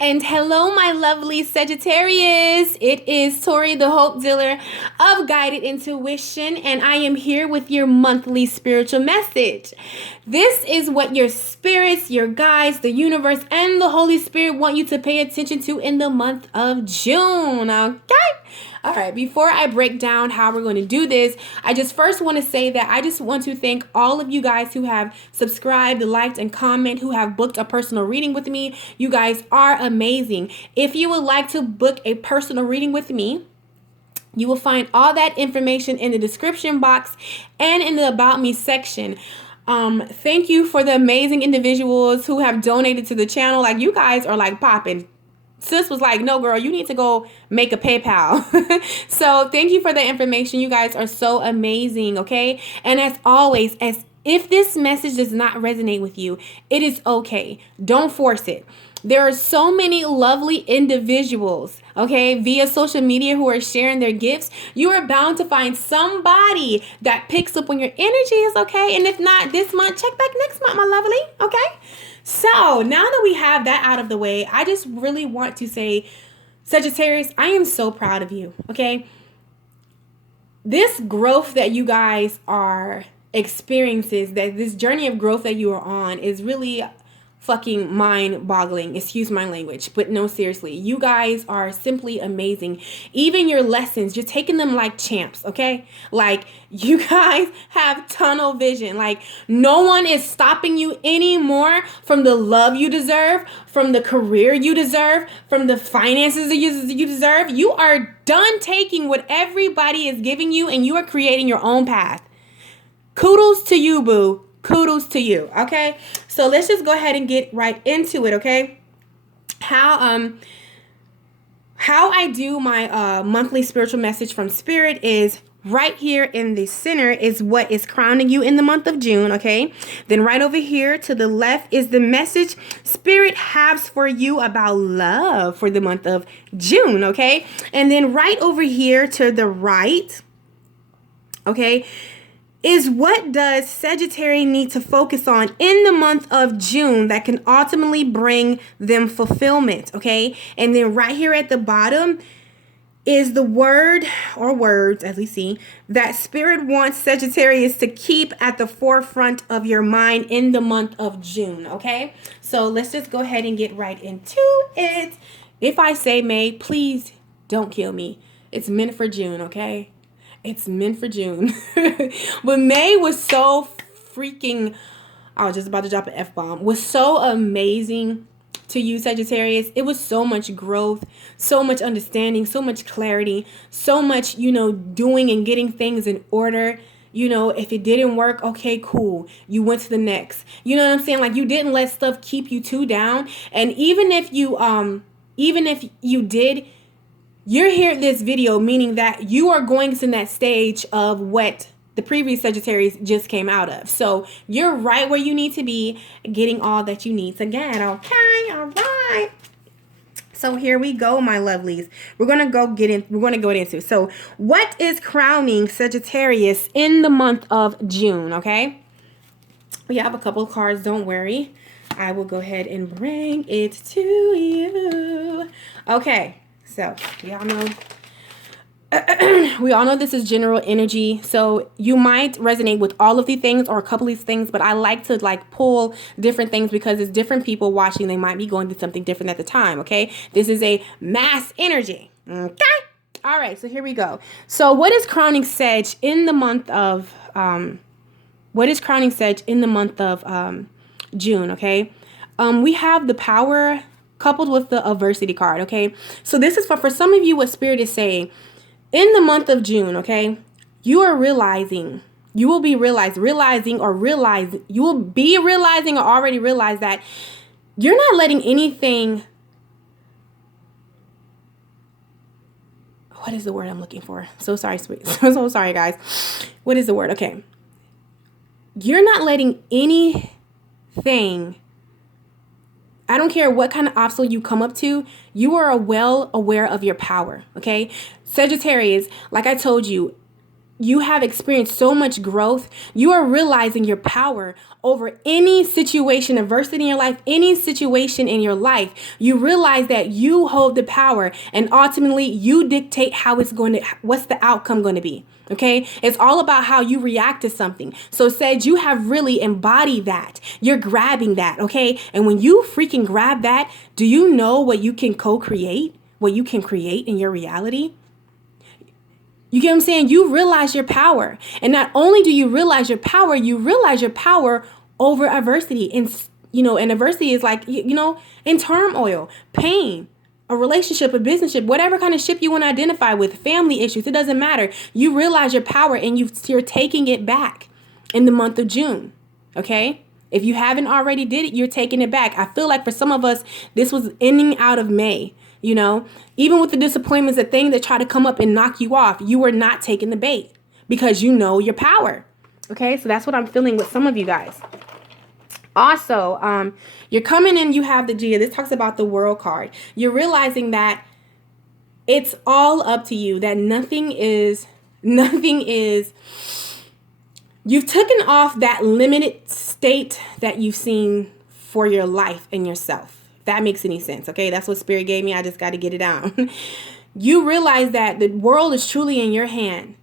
And hello, my lovely Sagittarius. It is Tori, the Hope Dealer of Guided Intuition, and I am here with your monthly spiritual message. This is what your spirits, your guides, the universe, and the Holy Spirit want you to pay attention to in the month of June, okay? All right, before I break down how we're going to do this, I just first want to say that I just want to thank all of you guys who have subscribed, liked, and comment, who have booked a personal reading with me. You guys are amazing. If you would like to book a personal reading with me, you will find all that information in the description box and in the About Me section. Thank you for the amazing individuals who have donated to the channel. Like, you guys are like popping. Sis was like, no, girl, you need to go make a PayPal. So thank you for the information. You guys are so amazing, okay? And as always, as if this message does not resonate with you, it is okay. Don't force it. There are so many lovely individuals, okay, via social media who are sharing their gifts. You are bound to find somebody that picks up on your energy is okay. And if not this month, check back next month, my lovely, okay? So now that we have that out of the way, I just really want to say, Sagittarius, I am so proud of you, okay? This growth that you guys are experiencing, that this journey of growth that you are on is really fucking mind-boggling. Excuse my language, but no, seriously. You guys are simply amazing. Even your lessons, you're taking them like champs, okay? Like, you guys have tunnel vision. Like, no one is stopping you anymore from the love you deserve, from the career you deserve, from the finances you deserve. You are done taking what everybody is giving you, and you are creating your own path. Kudos to you, boo. Kudos to you, okay? So let's just go ahead and get right into it, okay? How I do my monthly spiritual message from Spirit is right here in the center is what is crowning you in the month of June, okay? Then right over here to the left is the message Spirit has for you about love for the month of June, okay? And then right over here to the right, okay, is what does Sagittarius need to focus on in the month of June that can ultimately bring them fulfillment, okay? And then right here at the bottom is the word or words, as we see, that Spirit wants Sagittarius to keep at the forefront of your mind in the month of June, okay? So let's just go ahead and get right into it. If I say May, please don't kill me. It's meant for June, okay? It's meant for June. But May was so freaking, I was just about to drop an F-bomb, was so amazing to you, Sagittarius. It was so much growth, so much understanding, so much clarity, so much, doing and getting things in order. If it didn't work, okay, cool. You went to the next. You know what I'm saying? Like, you didn't let stuff keep you too down. And even if you did, you're here at this video, meaning that you are going to that stage of what the previous Sagittarius just came out of. So you're right where you need to be, getting all that you need to get. Okay, all right. So here we go, my lovelies. We're gonna go into. So what is crowning Sagittarius in the month of June? Okay, we have a couple of cards. Don't worry, I will go ahead and bring it to you. Okay. So we all know this is general energy. So you might resonate with all of these things or a couple of these things, but I like to pull different things because it's different people watching. They might be going through something different at the time. Okay. This is a mass energy. Okay. All right. So here we go. So what is crowning Sag in the month of, June? Okay. We have the Power coupled with the adversity card, okay? So this is for some of you what Spirit is saying. In the month of June, okay, you will be realizing or already realize that you're not letting anything, what is the word I'm looking for? So sorry, sweet. So sorry, guys. What is the word? Okay. You're not letting anything, I don't care what kind of obstacle you come up to, you are well aware of your power, okay? Sagittarius, like I told you, you have experienced so much growth. You are realizing your power over any situation, adversity in your life, any situation in your life. You realize that you hold the power, and ultimately you dictate what's the outcome going to be. Okay, it's all about how you react to something. So Sage, you have really embodied that. You're grabbing that. Okay, and when you freaking grab that, do you know what you can co-create? What you can create in your reality? You get what I'm saying? You realize your power. And not only do you realize your power over adversity. And adversity is like, in turmoil, pain, a relationship, a business ship, whatever kind of ship you want to identify with, family issues, it doesn't matter. You realize your power and you're taking it back in the month of June. Okay? If you haven't already did it, you're taking it back. I feel like for some of us, this was ending out of May. Even with the disappointments, the thing that try to come up and knock you off, you are not taking the bait because you know your power. Okay, so that's what I'm feeling with some of you guys. Also, you're coming in, you have the Gia. This talks about the World card. You're realizing that it's all up to you, that nothing is, you've taken off that limited state that you've seen for your life and yourself. That makes any sense. Okay, that's what Spirit gave me. I just got to get it down. You realize that the world is truly in your hand.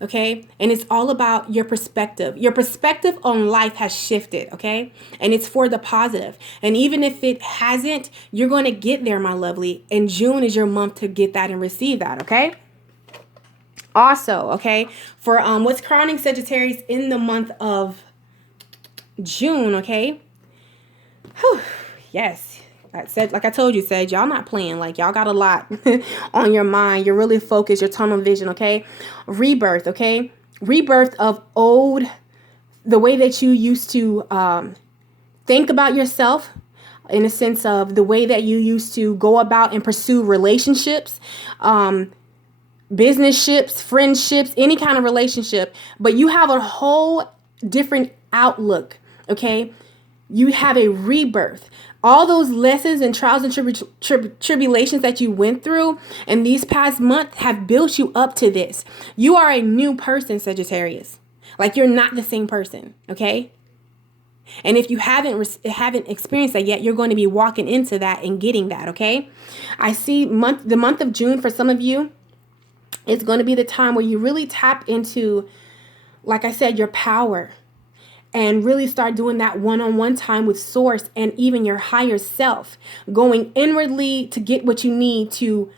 Okay, and it's all about your perspective. Your perspective on life has shifted. Okay, and it's for the positive. And even if it hasn't, you're going to get there, my lovely. And June is your month to get that and receive that. Okay. Also, okay, for what's crowning Sagittarius in the month of June. Okay. Whew. Yes. Like I told you, Sage, y'all not playing. Like, y'all got a lot on your mind. You're really focused, your tunnel vision, okay? Rebirth, okay? Rebirth of the way that you used to think about yourself, in a sense of the way that you used to go about and pursue relationships, business ships, friendships, any kind of relationship. But you have a whole different outlook, okay? You have a rebirth. All those lessons and trials and tribulations that you went through in these past months have built you up to this. You are a new person, Sagittarius. Like, you're not the same person, okay? And if you haven't experienced that yet, you're going to be walking into that and getting that, okay? I see the month of June for some of you, it's going to be the time where you really tap into, like I said, your power. And really start doing that one-on-one time with Source and even your higher self. Going inwardly to get what you need to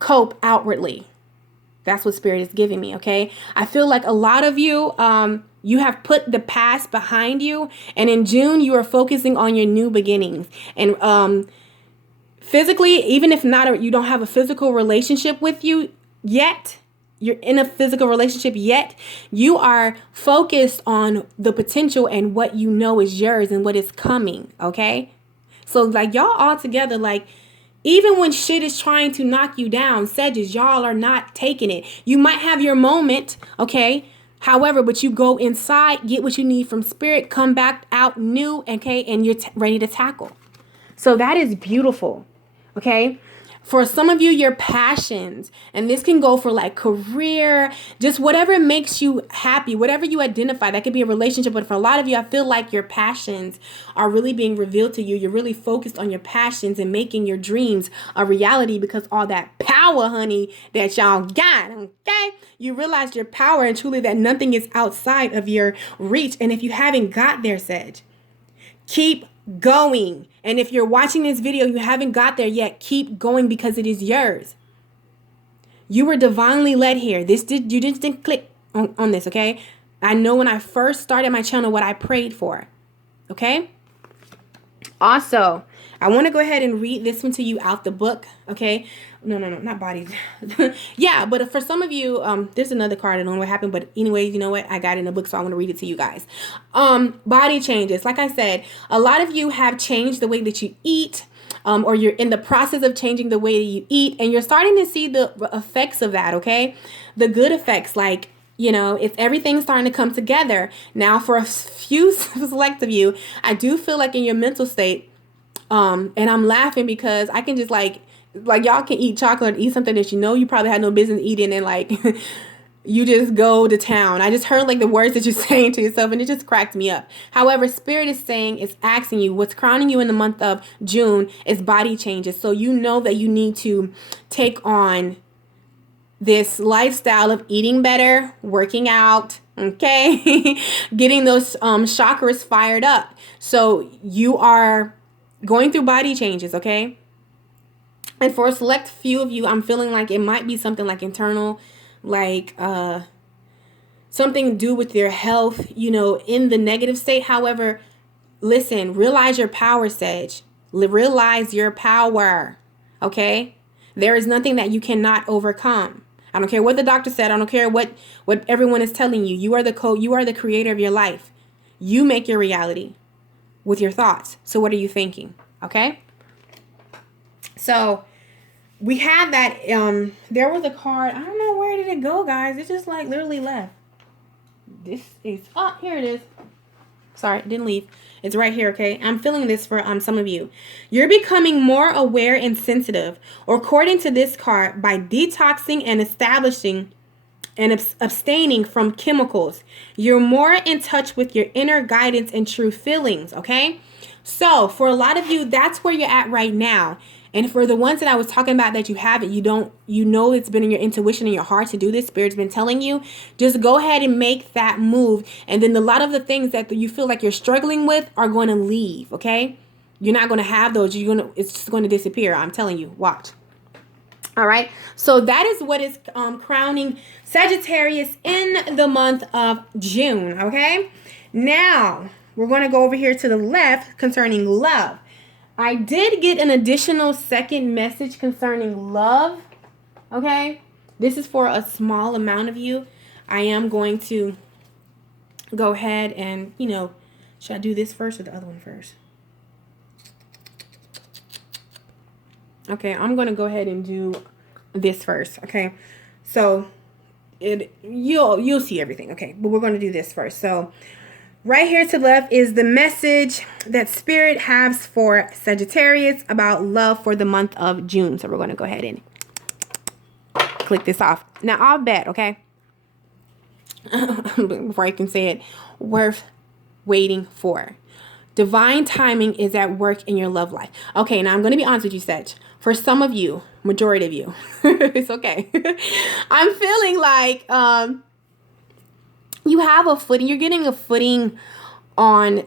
cope outwardly. That's what Spirit is giving me, okay? I feel like a lot of you, you have put the past behind you. And in June, you are focusing on your new beginnings. And physically, even if you don't have a physical relationship with you yet, you're in a physical relationship yet, you are focused on the potential and what you know is yours and what is coming, okay? So, like, y'all all together, like, even when shit is trying to knock you down, Sagittarius, y'all are not taking it. You might have your moment, okay? However, but you go inside, get what you need from Spirit, come back out new, okay? And you're ready to tackle. So that is beautiful, okay? For some of you, your passions, and this can go for like career, just whatever makes you happy, whatever you identify, that could be a relationship. But for a lot of you, I feel like your passions are really being revealed to you. You're really focused on your passions and making your dreams a reality because all that power, honey, that y'all got, okay? You realize your power and truly that nothing is outside of your reach. And if you haven't got there, Sag, keep going. And if you're watching this video, you haven't got there yet, keep going because it is yours. You were divinely led here. You just didn't click on this, okay? I know when I first started my channel what I prayed for, okay? Also, I want to go ahead and read this one to you out the book, okay? No, not bodies. Yeah, but for some of you, there's another card. I don't know what happened, but anyways, you know what? I got it in a book, so I want to read it to you guys. Body changes. Like I said, a lot of you have changed the way that you eat, or you're in the process of changing the way that you eat, and you're starting to see the effects of that, okay? The good effects, like, you know, it's everything's starting to come together. Now, for a few select of you, I do feel like in your mental state, and I'm laughing because I can just like y'all can eat chocolate or eat something that you know you probably had no business eating, and like you just go to town. I just heard like the words that you're saying to yourself, and it just cracked me up. However, Spirit is saying, it's asking you, what's crowning you in the month of June is body changes. So you know that you need to take on this lifestyle of eating better, working out, okay? Getting those chakras fired up. So you are going through body changes, okay? And for a select few of you, I'm feeling like it might be something like internal, like something to do with your health, you know, in the negative state. However, listen, realize your power, Sage. Realize your power, okay? There is nothing that you cannot overcome. I don't care what the doctor said. I don't care what everyone is telling you. You are the creator of your life. You make your reality with your thoughts. So what are you thinking? Okay? So we had that, there was a card. I don't know, where did it go, guys? It just like literally left. This is, oh, here it is. Sorry, it didn't leave. It's right here, okay? I'm feeling this for some of you. You're becoming more aware and sensitive, or according to this card, by detoxing and establishing and abstaining from chemicals. You're more in touch with your inner guidance and true feelings, okay? So for a lot of you, that's where you're at right now. And for the ones that I was talking about that you haven't, you know it's been in your intuition and your heart to do this. Spirit's been telling you, just go ahead and make that move. And then a lot of the things that you feel like you're struggling with are going to leave, okay? You're not going to have those. It's just going to disappear. I'm telling you, watch. All right. So that is what is crowning Sagittarius in the month of June, okay? Now, we're going to go over here to the left concerning love. I did get an additional second message concerning love, okay? This is for a small amount of you. I am going to go ahead and, should I do this first or the other one first? Okay, I'm going to go ahead and do this first, okay? So, you'll see everything, okay? But we're going to do this first. So, right here to the left is the message that Spirit has for Sagittarius about love for the month of June. So we're going to go ahead and click this off. Now, I'll bet, okay? Before I can say it, worth waiting for. Divine timing is at work in your love life. Okay, now I'm going to be honest with you, Sag. For some of you, majority of you, it's okay. I'm feeling like you have a footing. You're getting a footing on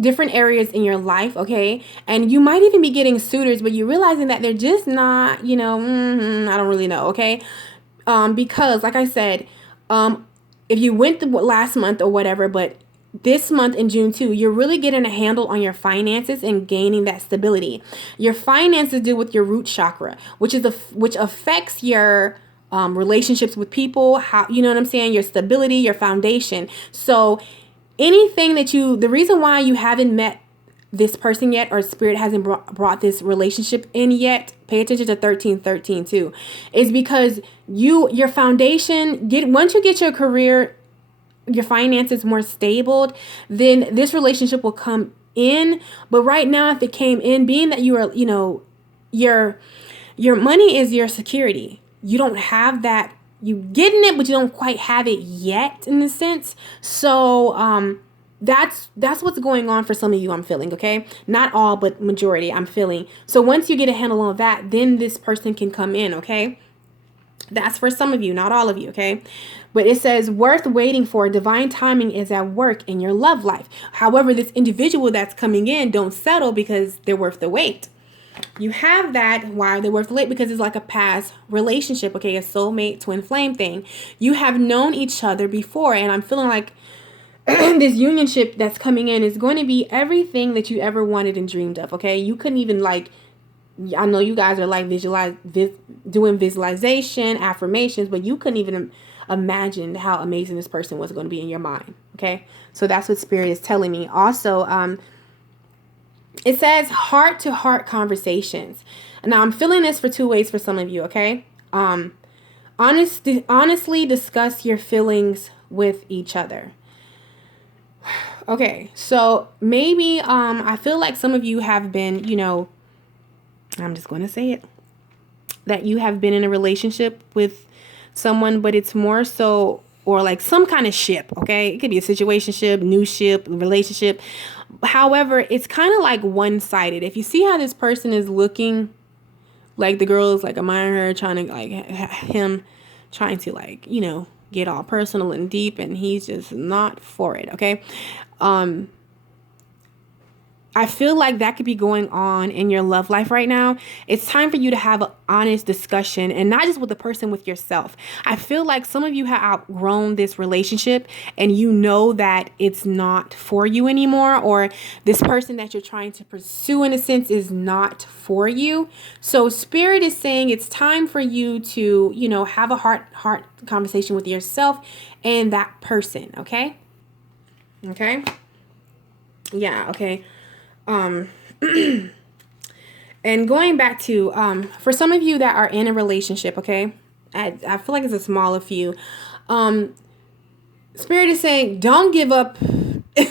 different areas in your life, okay? And you might even be getting suitors, but you're realizing that they're just not, I don't really know, okay? Because, like I said, if you went the last month or whatever, but this month in June too, you're really getting a handle on your finances and gaining that stability. Your finances deal with your root chakra, which affects your relationships with people, how, you know what I'm saying, your stability, your foundation. So anything that the reason why you haven't met this person yet, or Spirit hasn't brought this relationship in yet, pay attention to 1313 too, is because your foundation, once you get your career, your finances more stable, then this relationship will come in. But right now, if it came in, being that you are, your money is your security. You don't have that. You getting it, but you don't quite have it yet in a sense. So that's what's going on for some of you, I'm feeling, okay? Not all, but majority, I'm feeling. So once you get a handle on that, then this person can come in, okay? That's for some of you, not all of you, okay? But it says, worth waiting for. Divine timing is at work in your love life. However, this individual that's coming in, don't settle because they're worth the wait. You have that. Why are they worth the wait? Because it's like a past relationship, okay? A soulmate, twin flame thing. You have known each other before, and I'm feeling like this unionship that's coming in is going to be everything that you ever wanted and dreamed of, okay? You couldn't even I know you guys are like doing visualization, affirmations, but you couldn't even imagine how amazing this person was going to be in your mind, okay? So that's what Spirit is telling me. Also, it says heart-to-heart conversations. Now, I'm feeling this for two ways for some of you, okay? Honestly discuss your feelings with each other. Okay, so maybe I feel like some of you have been, I'm just going to say it, that you have been in a relationship with someone, but it's more so, or like some kind of ship, okay? It could be a situationship, new ship, relationship. However, it's kind of like one-sided. If you see how this person is looking, like the girl is like admiring her, trying to like him trying to like, get all personal and deep, and he's just not for it, okay? I feel like that could be going on in your love life right now. It's time for you to have an honest discussion, and not just with the person, with yourself. I feel like some of you have outgrown this relationship and you know that it's not for you anymore, or this person that you're trying to pursue in a sense is not for you. So Spirit is saying it's time for you to, have a heart conversation with yourself and that person, okay? Okay? Yeah, okay. And going back to, for some of you that are in a relationship, okay, I feel like it's a smaller few. Spirit is saying, don't give up.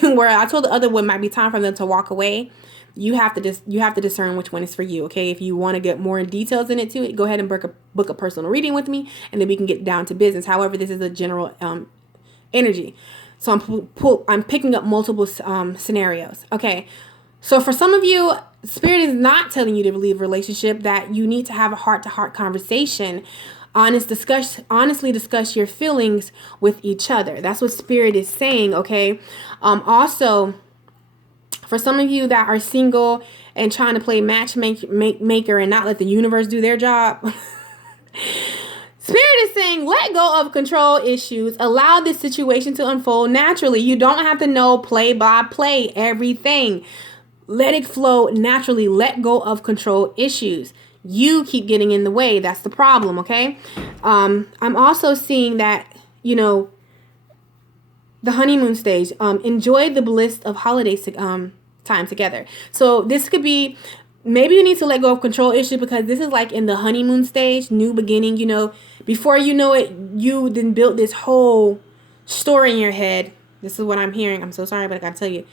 Where I told the other one might be time for them to walk away. You have to discern which one is for you. Okay. If you want to get more details in it too, go ahead and book a personal reading with me, and then we can get down to business. However, this is a general, energy. So I'm picking up multiple, scenarios. Okay. So for some of you, Spirit is not telling you to leave a relationship, that you need to have a heart-to-heart conversation, honestly discuss your feelings with each other. That's what Spirit is saying, okay? Also, for some of you that are single and trying to play matchmaker and not let the universe do their job, Spirit is saying, let go of control issues. Allow this situation to unfold naturally. You don't have to know play by play everything. Let it flow naturally. Let go of control issues. You keep getting in the way. That's the problem, okay? I'm also seeing that, the honeymoon stage. Enjoy the bliss of holiday time together. So this could be, maybe you need to let go of control issues, because this is like in the honeymoon stage, new beginning, before you know it, you then built this whole story in your head. This is what I'm hearing. I'm so sorry, but I gotta tell you.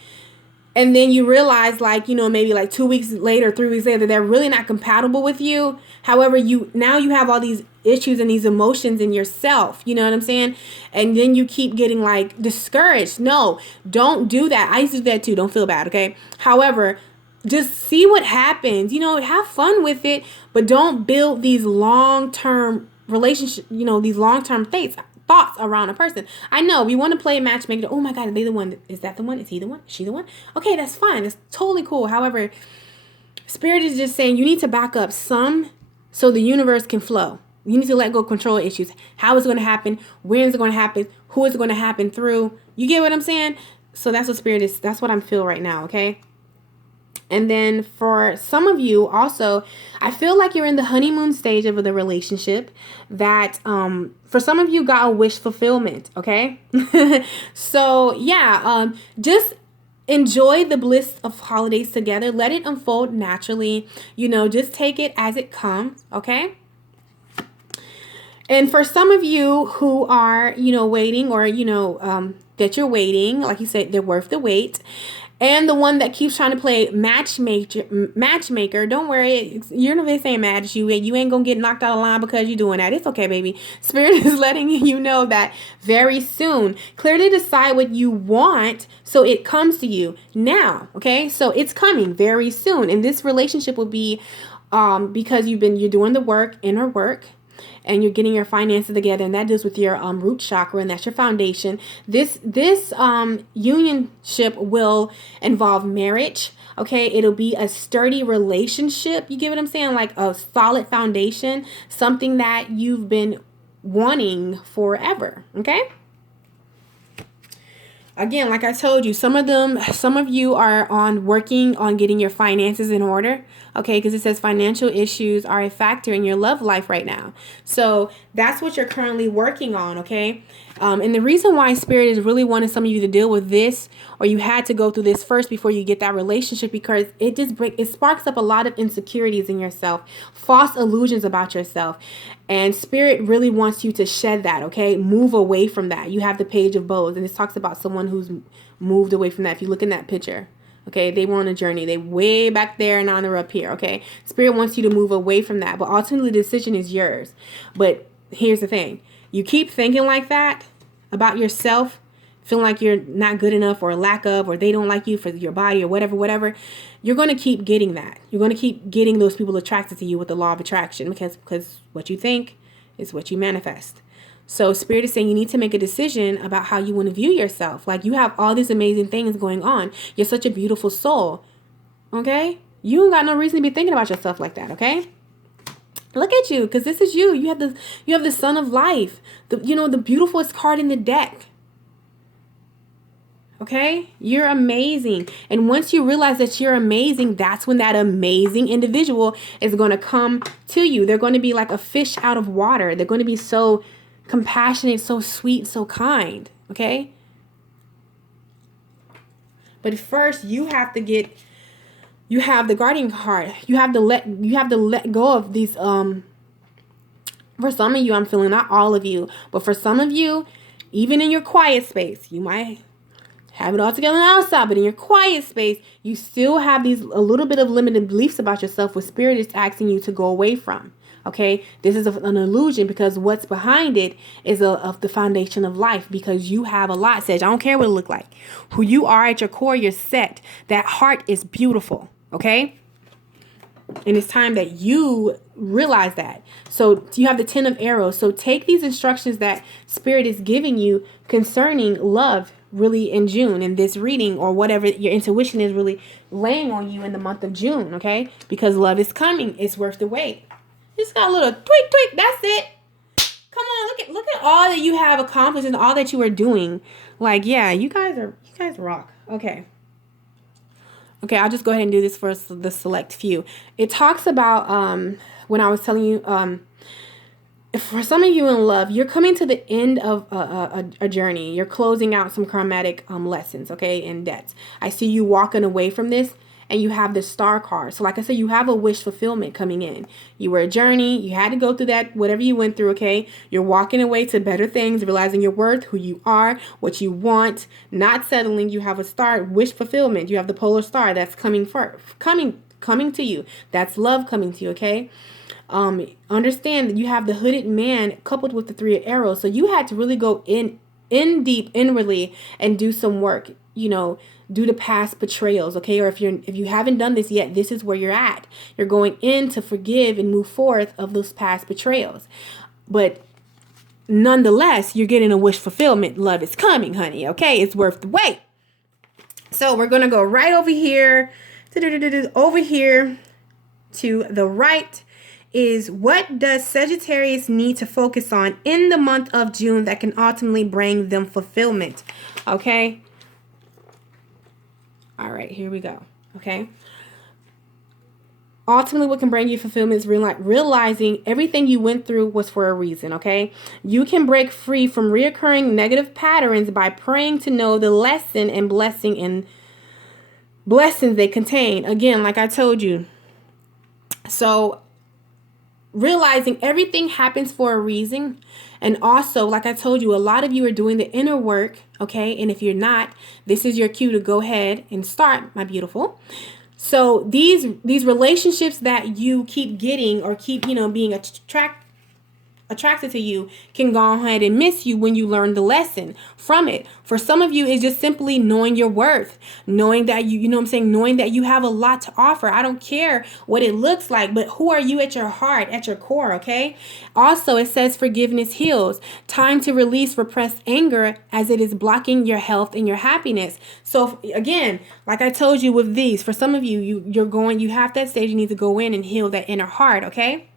And then you realize, like, maybe like 2 weeks later, 3 weeks later, they're really not compatible with you. However, you have all these issues and these emotions in yourself. You know what I'm saying? And then you keep getting like discouraged. No, don't do that. I used to do that too. Don't feel bad. Okay. However, just see what happens. Have fun with it, but don't build these long-term relationships, these long-term thoughts around a person. I know we want to play matchmaker. Oh my God, are they the one? Is that the one? Is he the one? Is she the one? Okay, that's fine. That's totally cool. However, Spirit is just saying you need to back up some so the universe can flow. You need to let go of control issues. How is it going to happen? When is it going to happen? Who is it going to happen through? You get what I'm saying? So that's what Spirit is. That's what I'm feeling right now. Okay. And then for some of you also, I feel like you're in the honeymoon stage of the relationship, that for some of you got a wish fulfillment, okay? So yeah, just enjoy the bliss of holidays together. Let it unfold naturally. Just take it as it comes, okay? And for some of you who are, waiting, or, that you're waiting, like you said, they're worth the wait. And the one that keeps trying to play matchmaker, don't worry. You're not saying mad at you. You ain't going to get knocked out of line because you're doing that. It's okay, baby. Spirit is letting you know that very soon. Clearly decide what you want so it comes to you now. Okay, so it's coming very soon. And this relationship will be because you're doing the work, inner work, and you're getting your finances together, and that deals with your root chakra, and that's your foundation. This unionship will involve marriage. Okay, it'll be a sturdy relationship. You get what I'm saying? Like a solid foundation, something that you've been wanting forever. Okay. Again, like I told you, some of you are working on getting your finances in order. Okay, because it says financial issues are a factor in your love life right now. So that's what you're currently working on, okay? And the reason why Spirit is really wanting some of you to deal with this, or you had to go through this first before you get that relationship, because it sparks up a lot of insecurities in yourself, false illusions about yourself. And Spirit really wants you to shed that, okay? Move away from that. You have the Page of Bows, and this talks about someone who's moved away from that. If you look in that picture, okay, they were on a journey. They way back there, and now they're up here, okay? Spirit wants you to move away from that, but ultimately the decision is yours. But here's the thing. you keep thinking like that about yourself, feeling like you're not good enough or lack of, or they don't like you for your body or whatever, you're going to keep getting that. You're going to keep getting those people attracted to you with the law of attraction, because what you think is what you manifest. So Spirit is saying you need to make a decision about how you want to view yourself. Like, you have all these amazing things going on. You're such a beautiful soul. Okay? You ain't got no reason to be thinking about yourself like that, okay? Look at you, because this is you. You have the Sun of Life. The beautifulest card in the deck. Okay? You're amazing. And once you realize that you're amazing, that's when that amazing individual is going to come to you. They're going to be like a fish out of water. They're going to be so compassionate, so sweet, so kind. Okay? But first, you have the Guardian card. You have to let go of these, for some of you, I'm feeling, not all of you, but for some of you, even in your quiet space, you might have it all together on the outside, but in your quiet space, you still have a little bit of limited beliefs about yourself, what Spirit is asking you to go away from. Okay, this is an illusion, because what's behind it is of the foundation of life, because you have a lot, Sage. I don't care what it look like. Who you are at your core, you're set. That heart is beautiful. Okay, and it's time that you realize that. So you have the 10 of arrows. So take these instructions that Spirit is giving you concerning love, really, in June, in this reading, or whatever your intuition is really laying on you in the month of June. Okay, because love is coming. It's worth the wait. Just got a little tweak. That's it. Come on, look at all that you have accomplished and all that you are doing. Like, yeah, you guys rock. Okay, I'll just go ahead and do this for the select few. It talks about when I was telling you, for some of you in love, you're coming to the end of a journey. You're closing out some karmatic lessons, okay, and debts. I see you walking away from this. And you have the Star card. So like I said, you have a wish fulfillment coming in. You were a journey. You had to go through that, whatever you went through, okay? You're walking away to better things, realizing your worth, who you are, what you want, not settling. You have a star, wish fulfillment. You have the polar star that's coming to you. That's love coming to you, okay? Understand that you have the hooded man coupled with the 3 of arrows. So you had to really go in deep, inwardly, and do some work, due to past betrayals, okay? Or if you haven't done this yet, this is where you're at. You're going in to forgive and move forth of those past betrayals. But nonetheless, you're getting a wish fulfillment. Love is coming, honey, okay? It's worth the wait. So we're going to go right over here. Over here to the right is, what does Sagittarius need to focus on in the month of June that can ultimately bring them fulfillment? Okay? All right, here we go. Okay. Ultimately, what can bring you fulfillment is realizing everything you went through was for a reason, okay? You can break free from reoccurring negative patterns by praying to know the lesson and blessings they contain. Again, like I told you. So realizing everything happens for a reason. And also, like I told you, a lot of you are doing the inner work, okay? And if you're not, this is your cue to go ahead and start, my beautiful. So these relationships that you keep getting, or keep, being attracted to you, can go ahead and miss you when you learn the lesson from it. For some of you, it's just simply knowing your worth, knowing that knowing that you have a lot to offer. I don't care what it looks like, but who are you at your heart, at your core, okay? Also, it says forgiveness heals. Time to release repressed anger, as it is blocking your health and your happiness. So again, like I told you with these, for some of you, you have that stage, you need to go in and heal that inner heart, okay?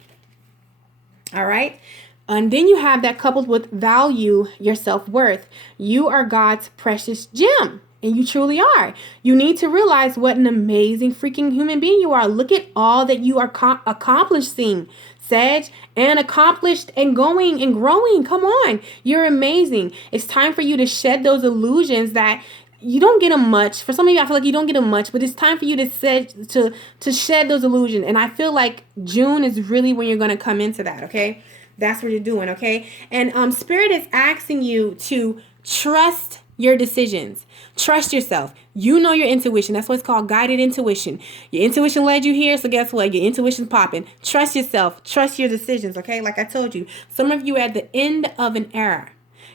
All right. And then you have that coupled with value your self-worth. You are God's precious gem. And you truly are. You need to realize what an amazing freaking human being you are. Look at all that you are accomplishing, Sag, and accomplished and going and growing. Come on. You're amazing. It's time for you to shed those illusions that you don't get them much. For some of you, I feel like you don't get them much, but it's time for you to shed those illusions. And I feel like June is really when you're going to come into that, okay? That's what you're doing, okay? And Spirit is asking you to trust your decisions. Trust yourself. You know your intuition. That's what's called guided intuition. Your intuition led you here, so guess what? Your intuition's popping. Trust yourself. Trust your decisions, okay? Like I told you, some of you are at the end of an era.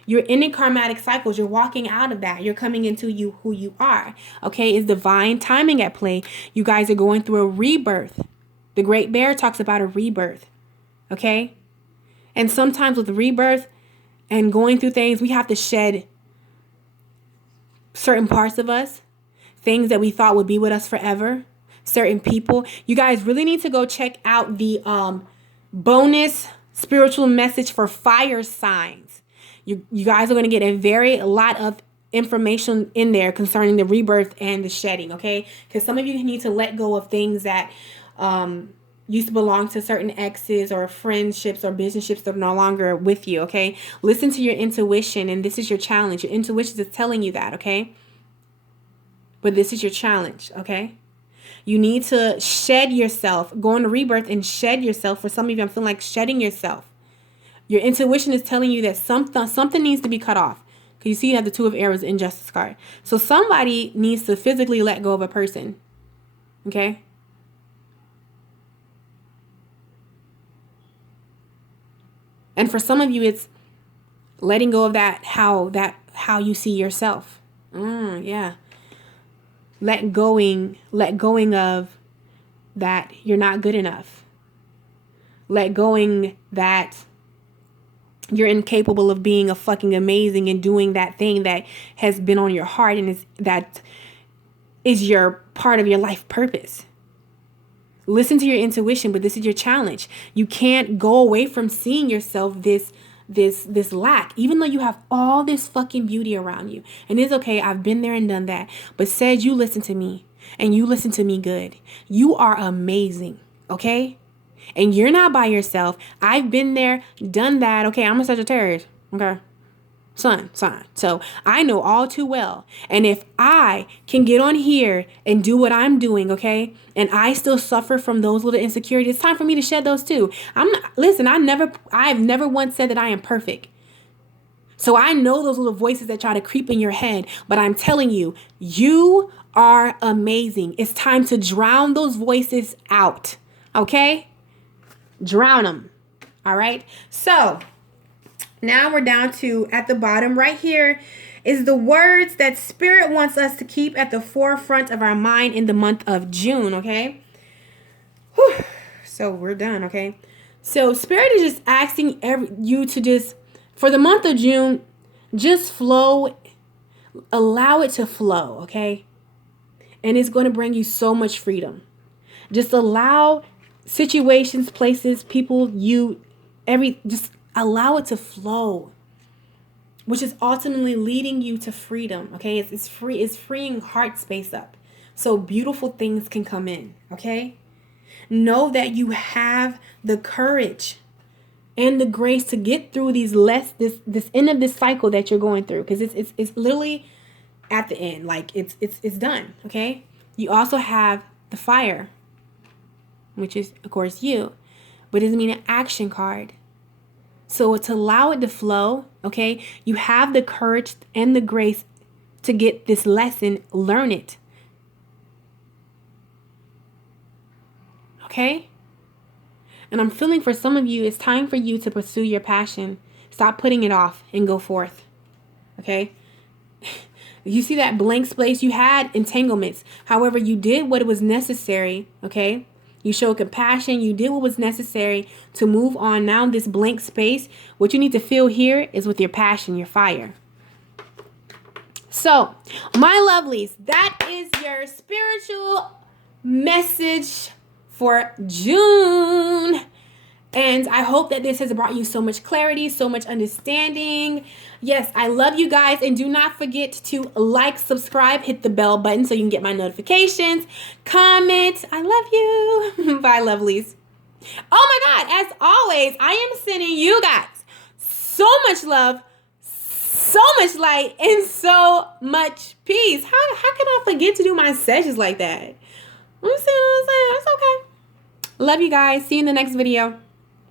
You're ending karmatic cycles. You're walking out of that. You're coming into who you are, okay? It's divine timing at play. You guys are going through a rebirth. The Great Bear talks about a rebirth, okay? And sometimes with rebirth and going through things, we have to shed certain parts of us, things that we thought would be with us forever, certain people. You guys really need to go check out the bonus spiritual message for fire signs. You guys are going to get a lot of information in there concerning the rebirth and the shedding, okay? Because some of you need to let go of things that used to belong to certain exes or friendships or businesships that are no longer with you, okay? Listen to your intuition, and this is your challenge. Your intuition is telling you that, okay? But this is your challenge, okay? You need to shed yourself, go into rebirth and shed yourself. For some of you, I'm feeling like shedding yourself. Your intuition is telling you that something needs to be cut off. Because you see you have the Two of Arrows in Justice card. So somebody needs to physically let go of a person, okay? And for some of you, it's letting go of how you see yourself. Yeah. Let going of that you're not good enough. Let going that you're incapable of being a fucking amazing and doing that thing that has been on your heart and that is your part of your life purpose. Listen to your intuition, but this is your challenge. You can't go away from seeing yourself this lack, even though you have all this fucking beauty around you. And it's okay. I've been there and done that. But said, you listen to me and you listen to me good. You are amazing. Okay. And you're not by yourself. I've been there, done that. Okay. I'm a Sagittarius. Okay. Sun. So I know all too well. And if I can get on here and do what I'm doing, okay, and I still suffer from those little insecurities, it's time for me to shed those too. I've never once said that I am perfect. So I know those little voices that try to creep in your head, but I'm telling you, you are amazing. It's time to drown those voices out, okay? Drown them, all right? So now we're down to, at the bottom right here, is the words that Spirit wants us to keep at the forefront of our mind in the month of June, okay? Whew. So we're done, okay? So Spirit is just asking you to just, for the month of June, just flow, allow it to flow, okay? And it's going to bring you so much freedom. Just allow situations, places, people, just allow it to flow, which is ultimately leading you to freedom, okay? It's freeing heart space up so beautiful things can come in, okay? Know that you have the courage and the grace to get through this end of this cycle that you're going through, because it's literally at the end, like it's done, okay? You also have the fire, which is of course you, but it doesn't mean an action card. So to allow it to flow, okay, you have the courage and the grace to get this lesson, learn it. Okay? And I'm feeling for some of you, it's time for you to pursue your passion. Stop putting it off and go forth. Okay? You see that blank space? You had entanglements. However, you did what was necessary, okay? You showed compassion. You did what was necessary to move on. Now this blank space, what you need to fill here is with your passion, your fire. So, my lovelies, that is your spiritual message for June. And I hope that this has brought you so much clarity, so much understanding. Yes, I love you guys. And do not forget to like, subscribe, hit the bell button so you can get my notifications. Comment. I love you. Bye, lovelies. Oh my God. As always, I am sending you guys so much love, so much light, and so much peace. How can I forget to do my sessions like that? I'm saying, it's okay. Love you guys. See you in the next video.